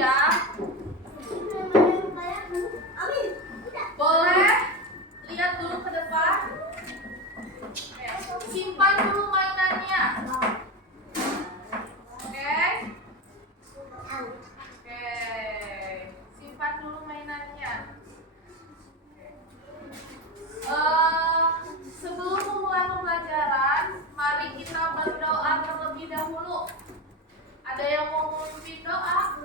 ya. Boleh lihat dulu ke depan. Simpan dulu mainannya. Oke. Simpan dulu mainannya. Sebelum memulai pembelajaran, mari kita berdoa terlebih dahulu. Ada yang mau memimpin doa?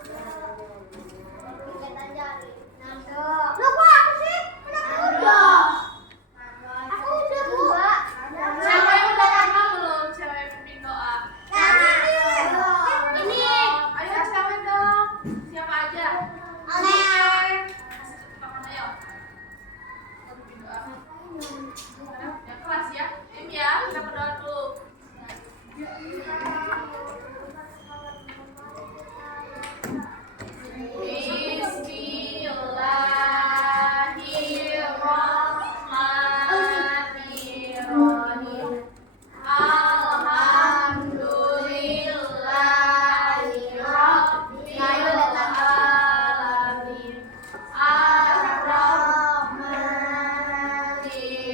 Loh, kok aku sih? Kenapa udah? Aku udah, Bu. Cewek udah pernah belum? Cewek mimpin doa. Ini. Ayo cewek dong. Siapa aja? Oke. Kasih tepuk tangan ayo. Kita mimpin doa. Yang keras ya. Ini ya, kita berdoa dulu. Bismillahirrahmanirrahim. Alhamdulillahirrahmanirrahim.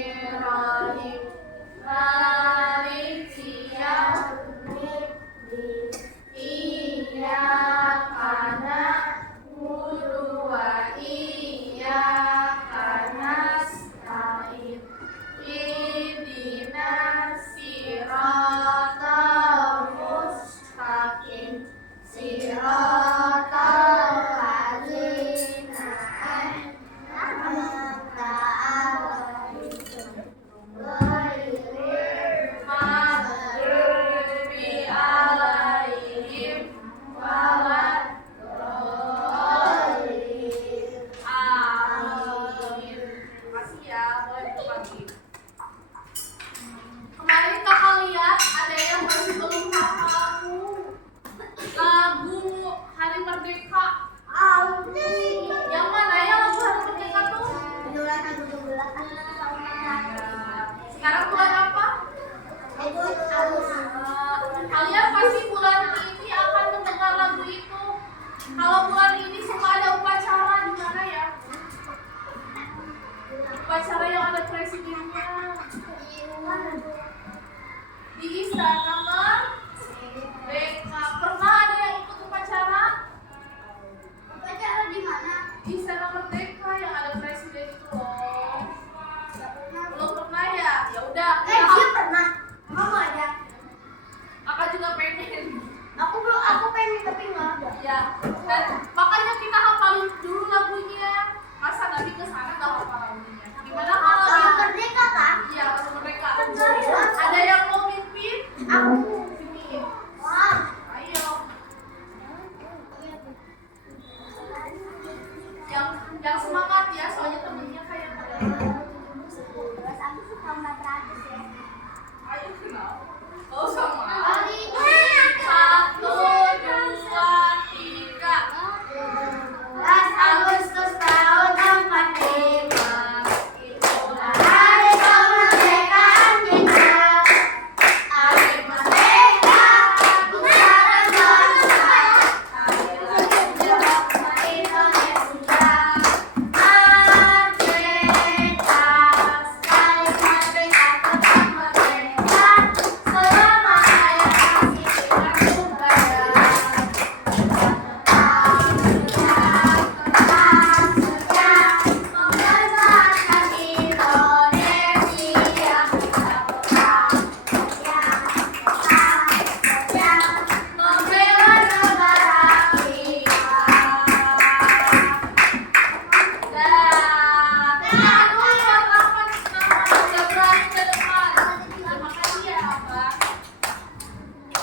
Ar-Rahmanirrahim. Maliki yaumiddin. Iyyaka na'budu wa iyyaka nasta'in. Ihdinas siratal mustaqim. Siratal ladzina an'amta 'alaihim ghairil maghdubi 'alaihim waladdallin. Amin. Terima kasih ya, boleh berbagi. Kemarin kakak lihat ada yang masih belum hafal lagu Hari Merdeka. Yang mana ya lagu Hari Merdeka tuh? Sekarang bulan apa? Kalian pasti bulan ini akan mendengar lagu itu. Kalau bulan ini suka ada upacara di mana ya? Upacara yang ada presidennya. Di Istana Merdeka. Pernah ada yang ikut upacara? Upacara di mana? Di Istana Merdeka yang ada presiden itu loh. Belum pernah ya? Ya udah. Dia pernah. Kamu ada? Kakak juga pengen. Aku pengen tapi nggak ada. Ya. Dan makanya kita hafalin dulu lagunya. Masa nanti ke sana nggak hafal lagunya? Gimana kalau Kalau kita? merdeka kan? Iya, lagu Merdeka. Betul. Ada yang mau mimpin? Aku. Sini. Wah. Ayo. Yang semangat ya, soalnya temennya kayak Aku suka 400 ya. ayo kenal. Oh sama. Kali 1, 2, 3. 11 Agustus tahun 45. Itulah hari kemerdekaan kita. Hari merdeka, bangsa dan bangsa. Hari lahirnya bangsa Indonesia. Merdeka, sekali merdeka tetap merdeka. Selama ayah kasih kita budaya.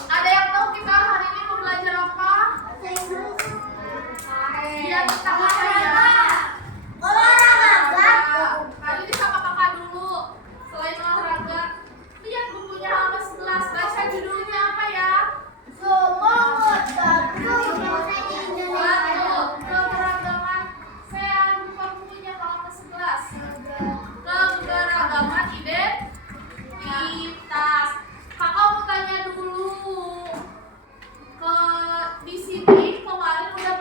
Ada yang tahu kita hari ini mau belajar apa? Iya, kita apa ya? Kali ini sama kakak dulu. Selain olahraga, lihat bukunya halaman 11. Baca judulnya apa ya? Betul, keberagaman. Saya buka bukunya halaman 11. Keberagaman identitas. Kakak mau tanya dulu. Di sini kemarin udah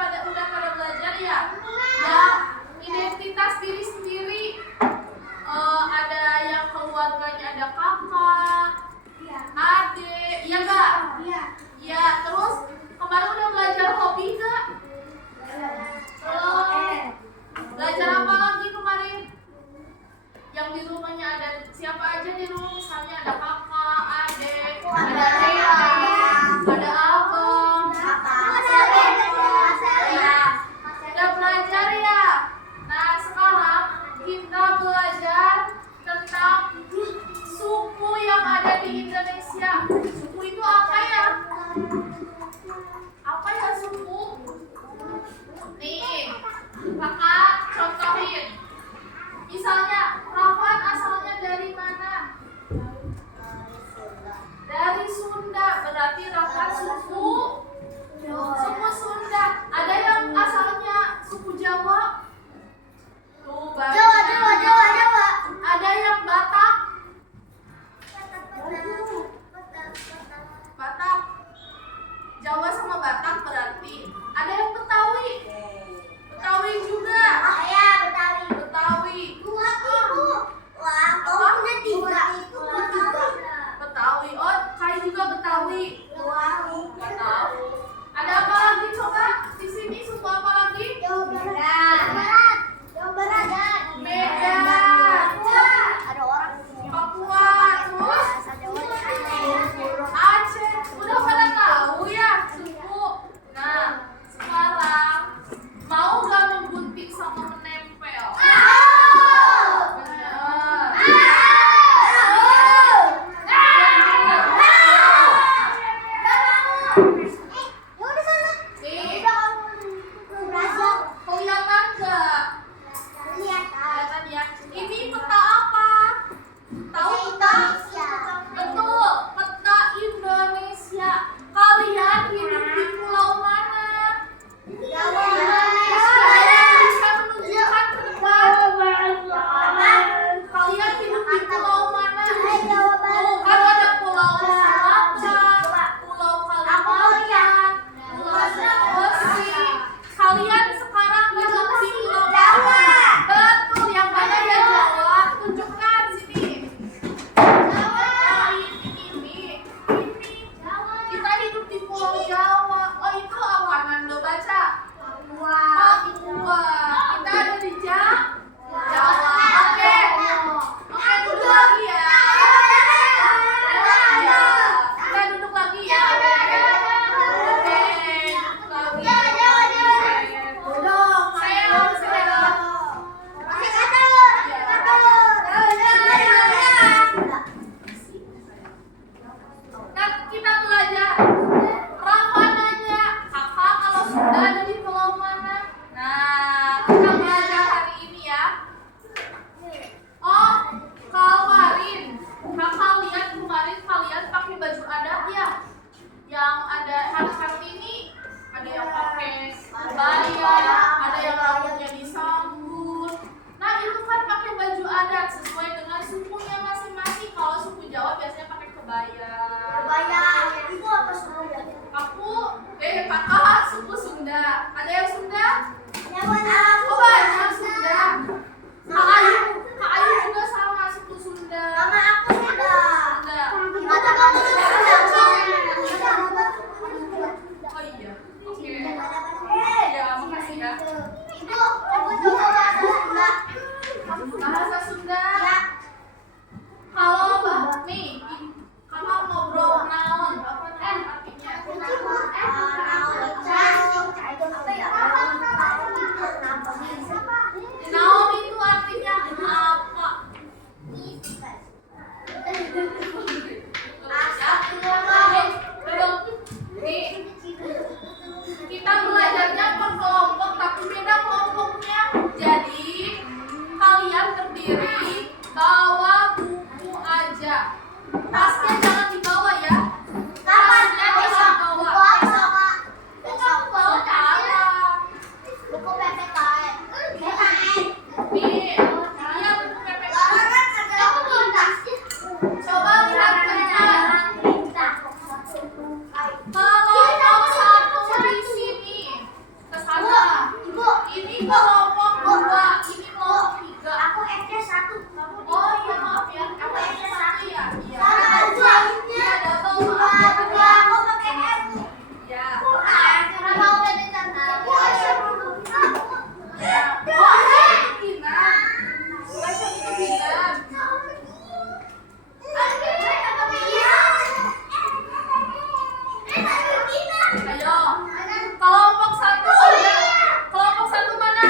kebaya, ada yang rambutnya disambut. Nah itu kan pakai baju adat sesuai dengan sukunya masing-masing. Kalau suku Jawa biasanya pakai kebaya. Itu apa sukunya? Kakak suku Sunda. Ada yang Sunda? Yang mana? Oh banyak Sunda. Kak Ayu juga sama suku Sunda. Mama aku sudah. Sunda. Mata kamu Oh iya. Oke. Ya makasih ya. Ibu coba bahasa Sunda. Bahasa Sunda. Ya. Halo Mbak, nih kakak ngobrol naon apa artinya? Naon itu artinya apa? Nih, kita belajarnya per kelompok tapi beda kelompoknya. Jadi kalian terdiri bawa buku aja. Tasnya jangan dibawa ya. Tasnya jangan bawa. Bukan bawa apa? Buku PPKN. Nih, iya buku PPKN. Coba lihat kerjaan. Kelompok satu di sini ke sana. Ini kelompok dua, ini kelompok tiga. Aku SD 1. Oh iya maaf ya, aku SD 1 ya. Iya. Iya, Double maaf. aku pakai M. Ya. Karena udah ditanda. Oh, itu Kinan. Bukan itu Kinan. Ayo. Kelompok satu mana?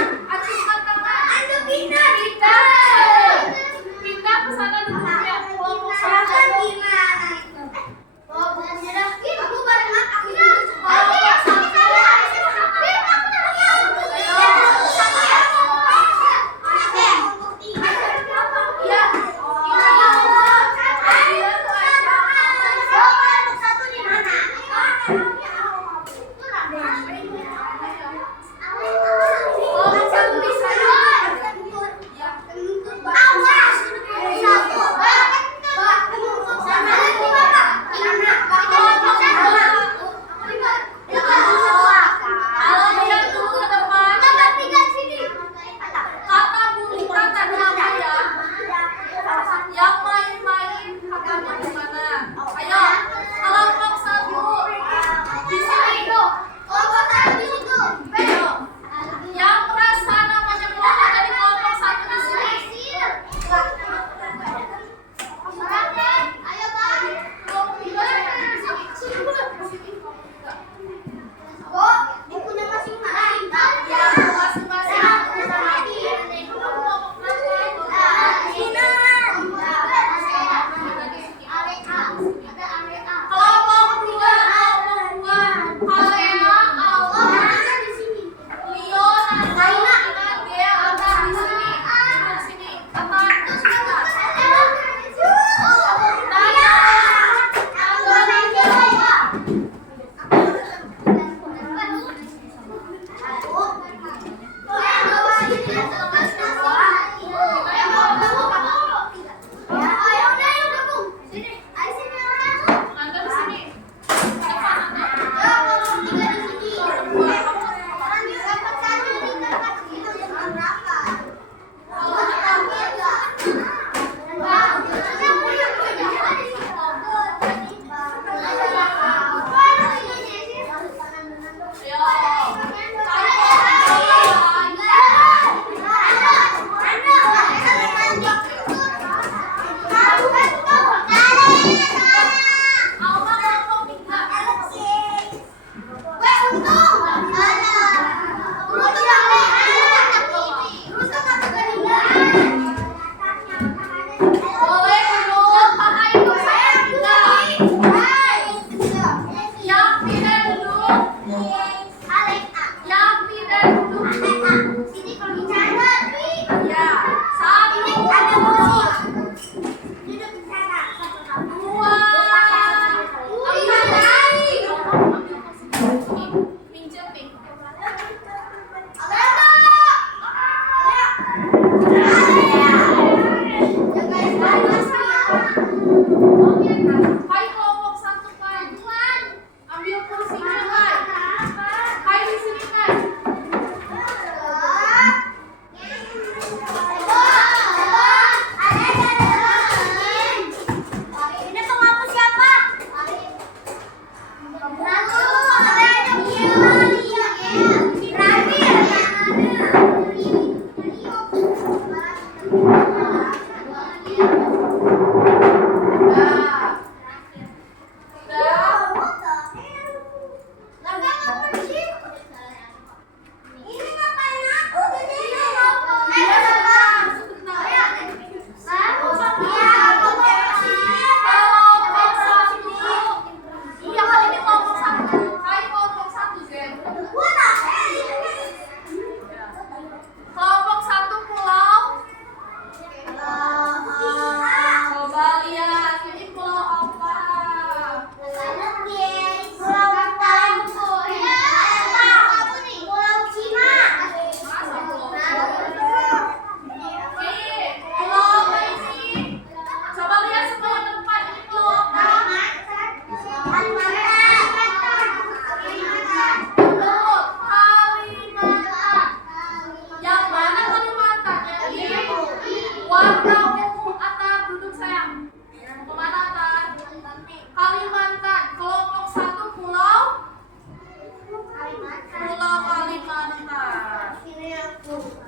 ya.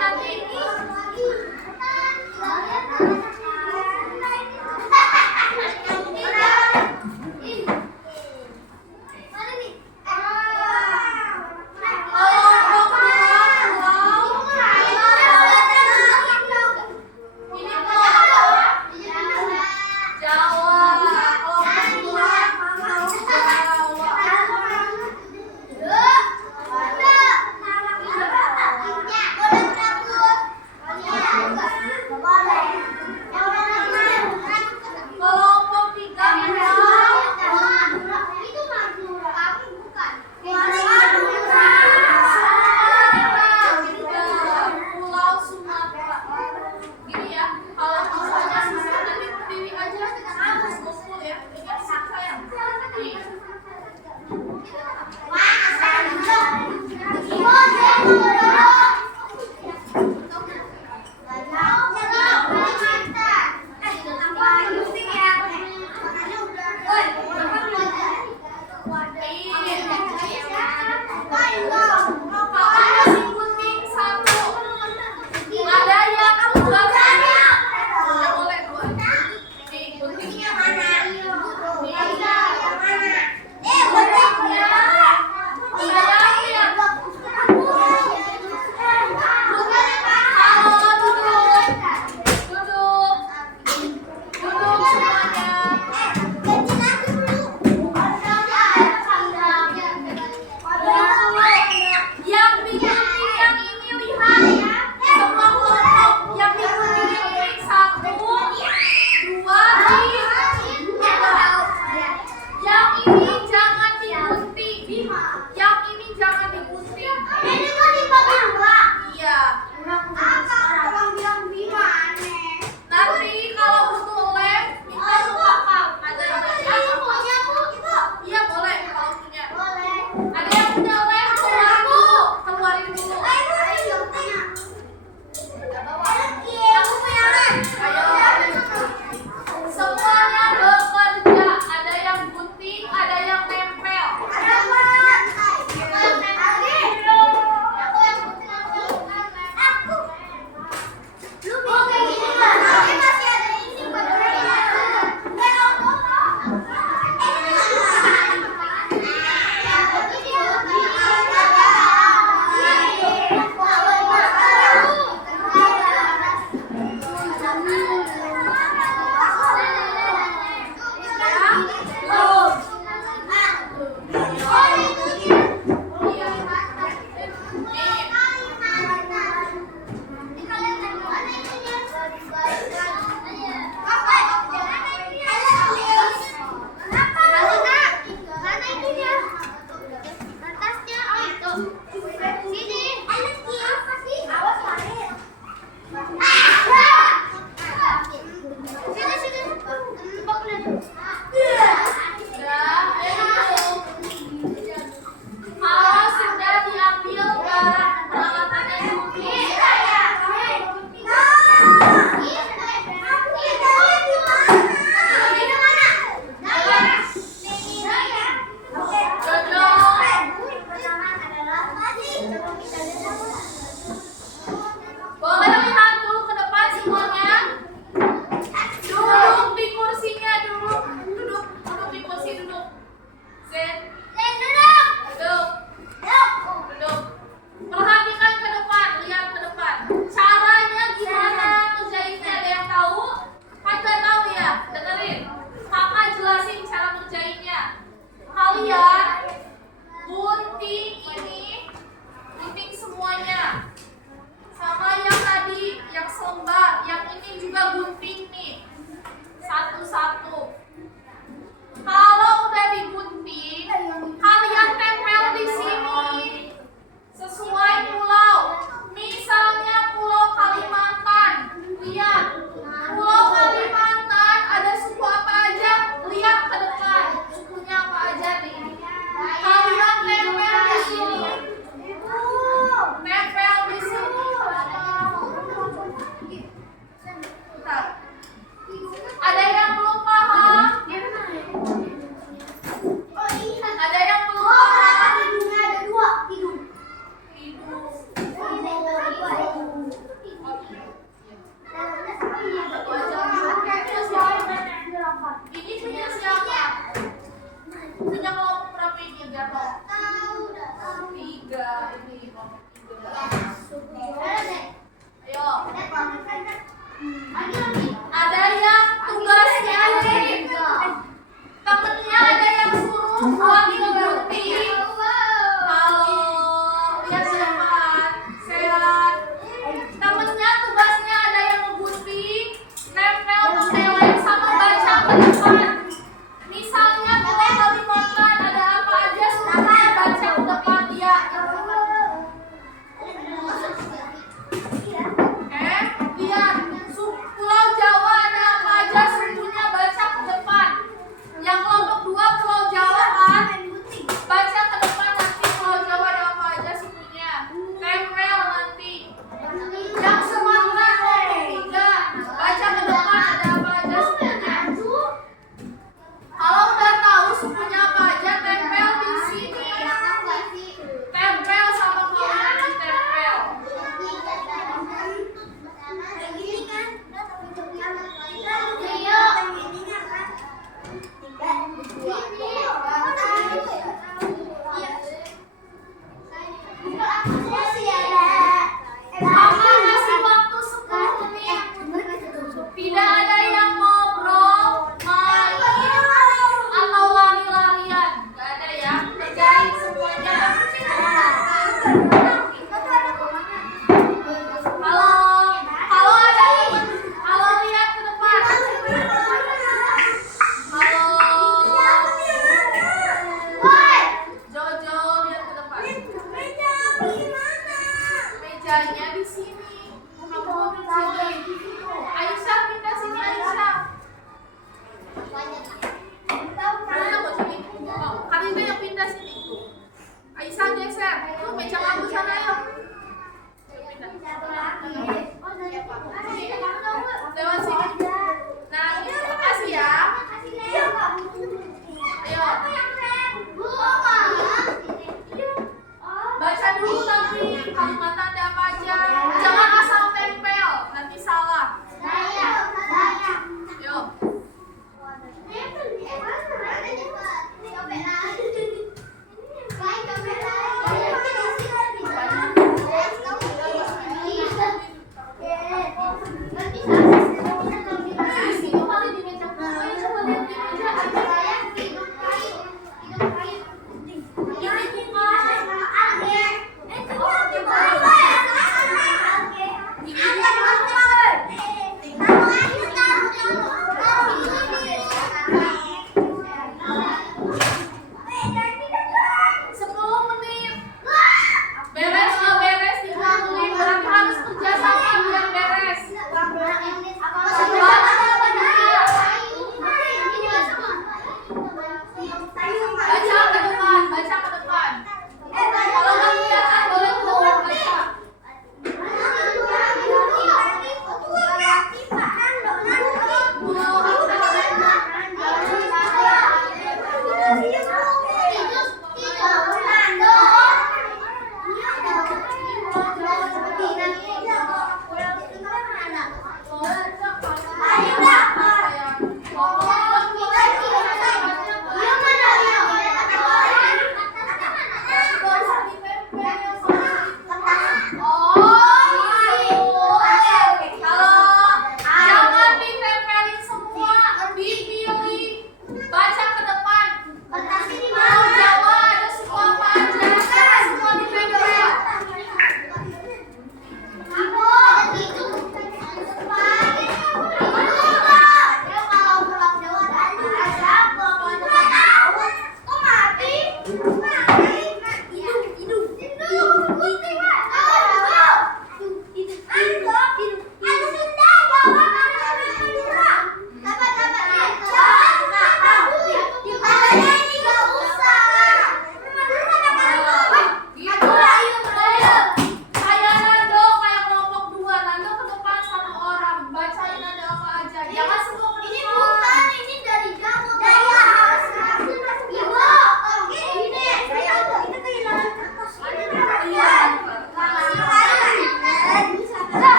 Nanti Pulau Sumatera. Gini ya, kalau misalnya siswa nanti berdiri aja, harus ngumpul ya. Ingat saya. Nih. Makanya digunting satu. Ada yang dua kali. Boleh dua. Nih, guntingnya mana? Nih. Guntingnya. Saya lihat. Aisyah geser. Tuh meja kamu sana ayo. Lewat sini. Nah, ini makasih ya. Ayo. Baca dulu tapi kalimatnya ada apa aja. Jangan asal tempel, nanti salah. Yuk.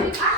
Kayu.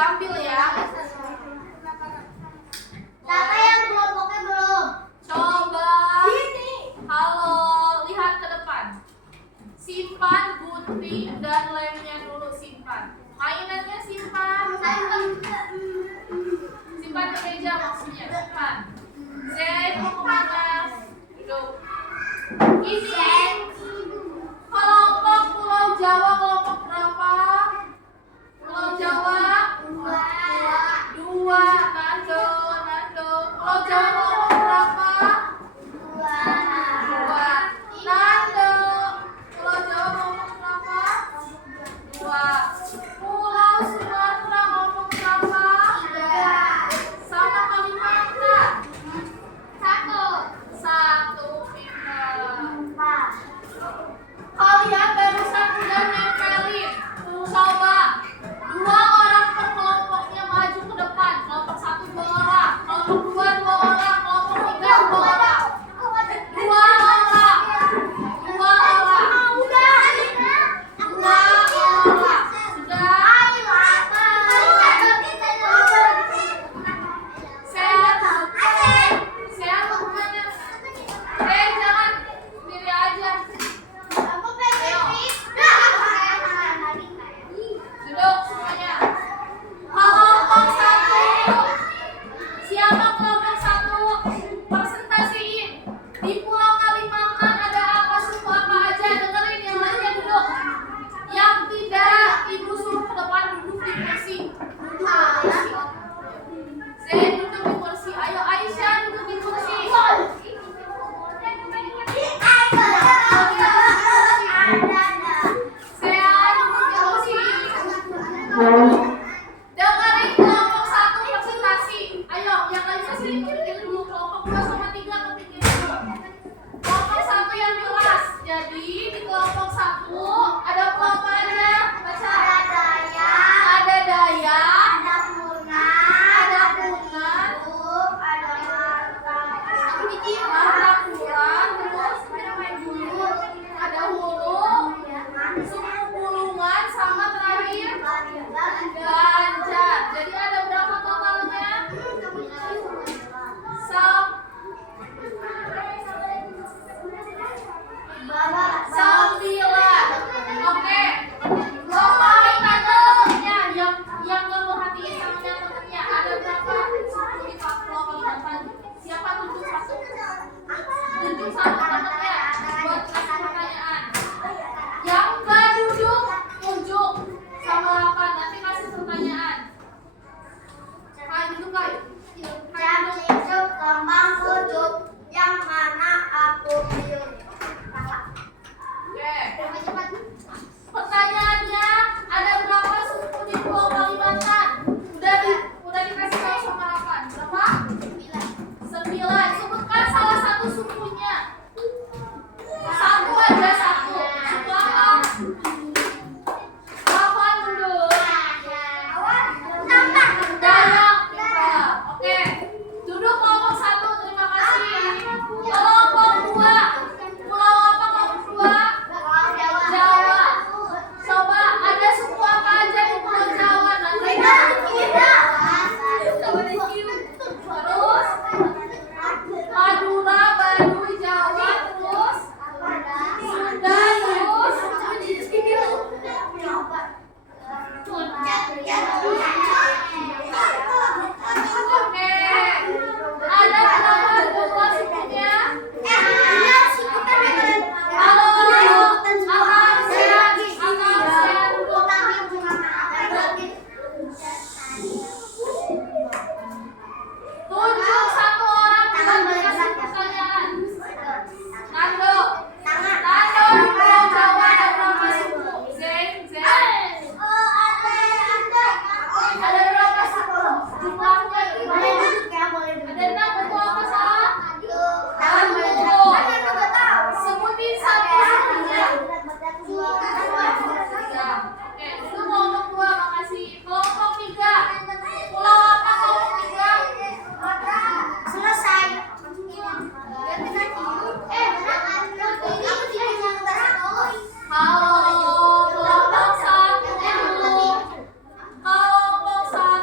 diambil ya. Siapa yang kelompoknya belum? Coba. Halo, lihat ke depan. Simpan gunting dan lemnya dulu, simpan. Mainannya simpan. Simpan ke meja maksudnya, simpan. Zain mau kemana? Duduk. Ini kelompok Pulau Jawa kelompok berapa? Pulau Jawa dua. Nando. Pulau Jawa kelompok berapa? Dua. Nando. Pulau Jawa kelompok berapa? Dua. Pulau Sumatera kelompok berapa? Sama Kalimantan. Satu. Pintar. Kalian barusan udah nempelin. Coba 2 orang per kelompoknya maju ke depan. Kelompok 1 2 orang, kelompok 2 2 orang, kelompok 3 2 orang. 2 orang. 2 orang. Sudah. Saya mau kemana? Jangan sendiri aja. Duduk semuanya. Kelompok 1. Siapa kelompok 1? Presentasiin. Di Pulau Kalimantan ada apa, suku apa aja? Dengerin yang lainnya duduk. Yang tidak, ibu suruh ke depan duduk di kursi. Zain duduk di kursi. Ayo Aisyah duduk di kursi. Dengerin kelompok 1 presentasi. Ayo, yang lainnya sini pikir dulu. Kelompok 2 sama 3 kepikir dulu. Kelompok 1 yang jelas. Jadi di kelompok 1 ada apa aja? Baca. Ada Dayak, ada Punan, Martapuran, terus ada Hulu, suku Bulungan, sama terakhir Banjar. Jadi ada berapa totalnya? 9. Oke. Coba kita temennya yang gak merhatiin sama temennya. Ada berapa suku di Papua Kalimantan? Siapa tunjuk satu? Tunjuk satu temennya buat kasih pertanyaan. Yang gak duduk tunjuk sama apa? Nanti kasih pertanyaan. Hai duduk guys. Yang mana aku pilih? Oke. Pertanyaannya, ada berapa suku di Pulau Kalimantan? Udah dikasih tahu sama Rapan. Berapa? 9. Sebutkan salah satu sukunya. Satu aja, satu. Suku apa? Rapan dulu. Dayak. Oke. Duduk kelompok 1. Terima kasih. Kelompok 2. Pulau apa kelompok 2? Jawa. Coba ada suku apa aja di Pulau Jawa? Nanti terus Madura, Baduy, Jawa, terus Sunda, terus oke. Ada berapa jumlah sukunya? Halo, tunjuk satu orang buat dikasih pertanyaan. Nando di Pulau Jawa ada berapa suku? Zain. Ada berapa suku? Jumlahnya gimana? Ada 6, betul apa salah? Sebutin satu sukunya. Oke, itu kelompok 2, makasih. Kelompok 3. Pulau apa kelompok 3? Selesai. Halo, kelompok 1. Kelompok 1.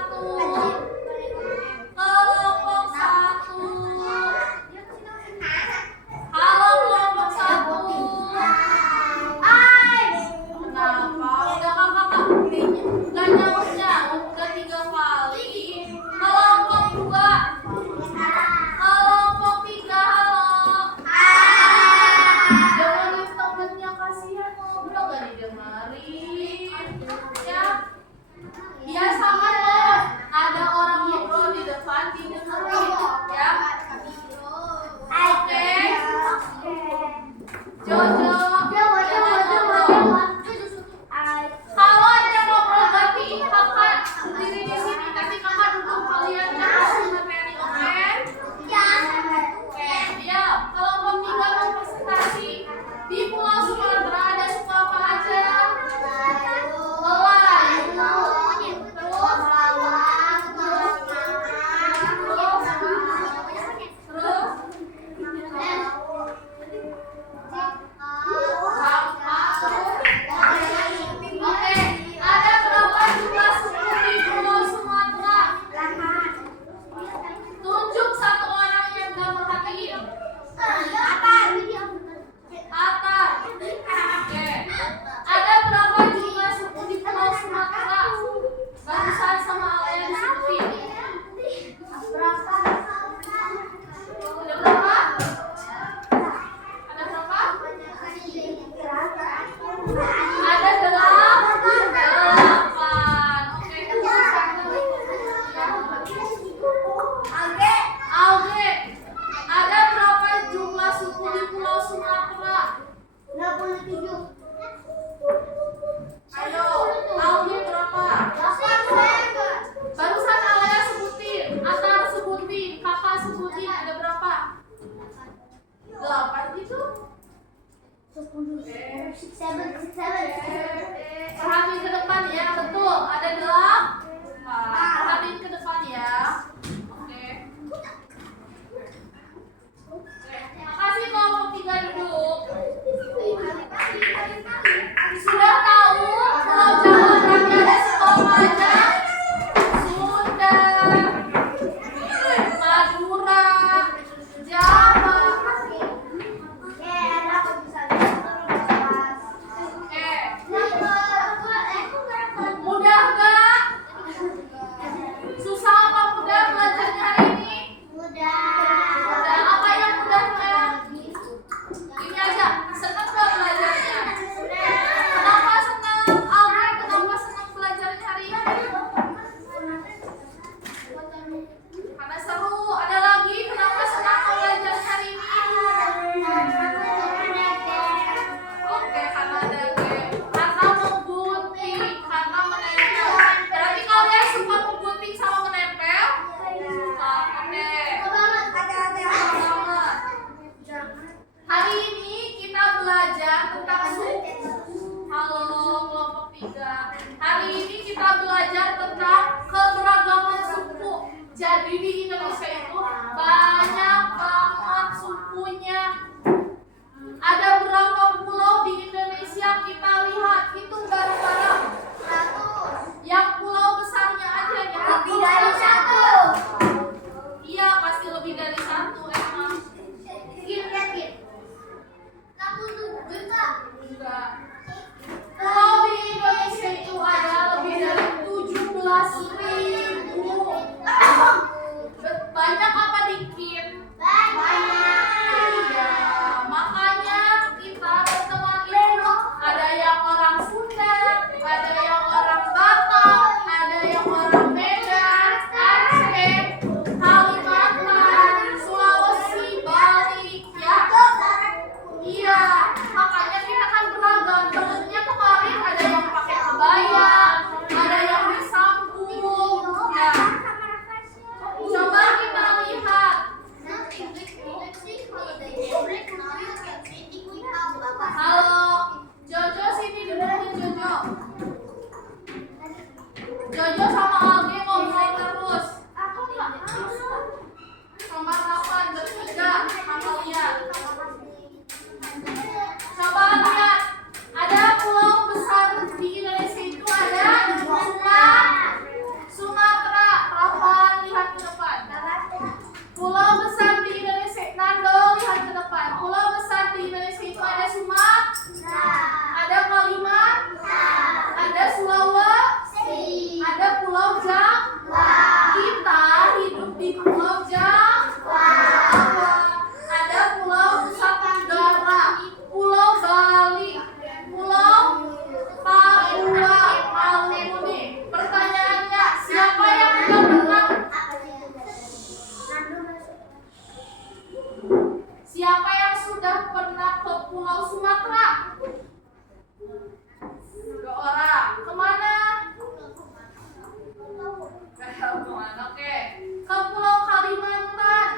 Kalimantan. Oke. Ke Pulau Kalimantan.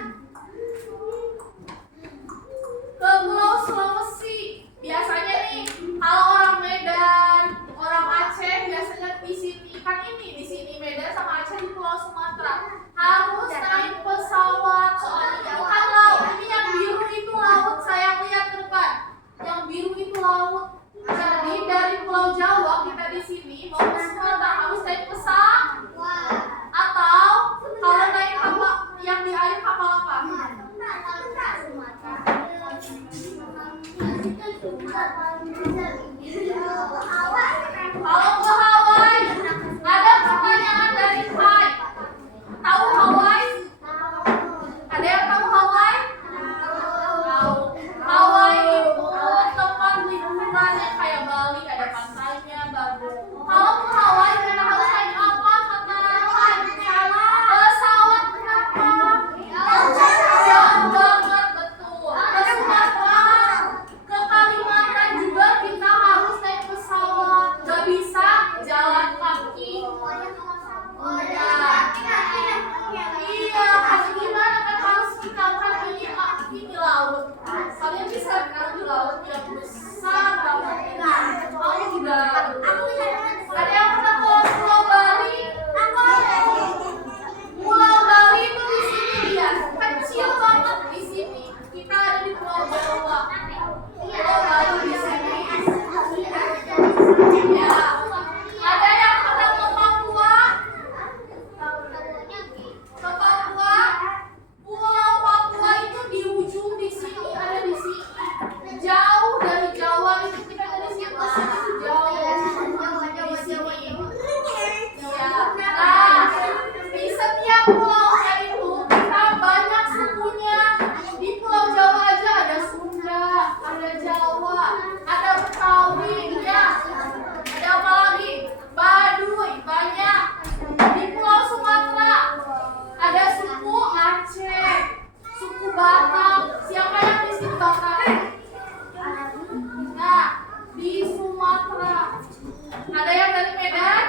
Ke Pulau Sulawesi. Biasanya nih, kalau orang Medan, orang Aceh biasanya di sini kan di sini Medan sama Aceh di Pulau Sumatera harus naik pesawat soalnya bukan laut. Ini yang biru itu laut. Saya lihat ke depan. Yang biru itu laut. Jadi dari Pulau Jawa kita di sini mau ke Sumatera harus naik pesawat atau kalau naik kapal yang di air kapal apa? Kalau ke Hawaii, ada pertanyaan dari Hai. Tahu Hawaii? Ada yang tahu Hawaii? Tahu. Hawaii itu tempat liburan yang kayak Bali, ada pantainya, bagus. Kalau ke Hawaii kita harus naik apa? Kata Hai. Pesawat kenapa? Jauh banget, betul. Ke Sumatera, ke Kalimantan juga kita harus naik pesawat. Gak bisa jalan kaki. Iya, harus gimana kan harus kita kan ini laut. Kalian bisa kan di laut yang besar banget. Aku juga. Ada yang pernah ke Pulau Bali? Pulau Bali itu di sini dia, kecil banget di sini. Kita ada di Pulau Jawa. Pulau Bali di sini. Ya. Ada yang pernah ke Papua? Ke Papua? Pulau Papua itu di ujung di sini, ada di sini. Jauh dari Jawa itu kita dari sini ke sini itu jauh. Di sini. Ya. Nah, di setiap pulaunya itu kita banyak sukunya. Di Pulau Jawa aja ada Sunda, ada Jawa, ada Betawi, ya. Ada apa lagi? Baduy, banyak. Di Pulau Sumatera ada suku Aceh, suku Batak. Siapa yang di sini Batak? Nah, di Sumatera ada yang dari Medan?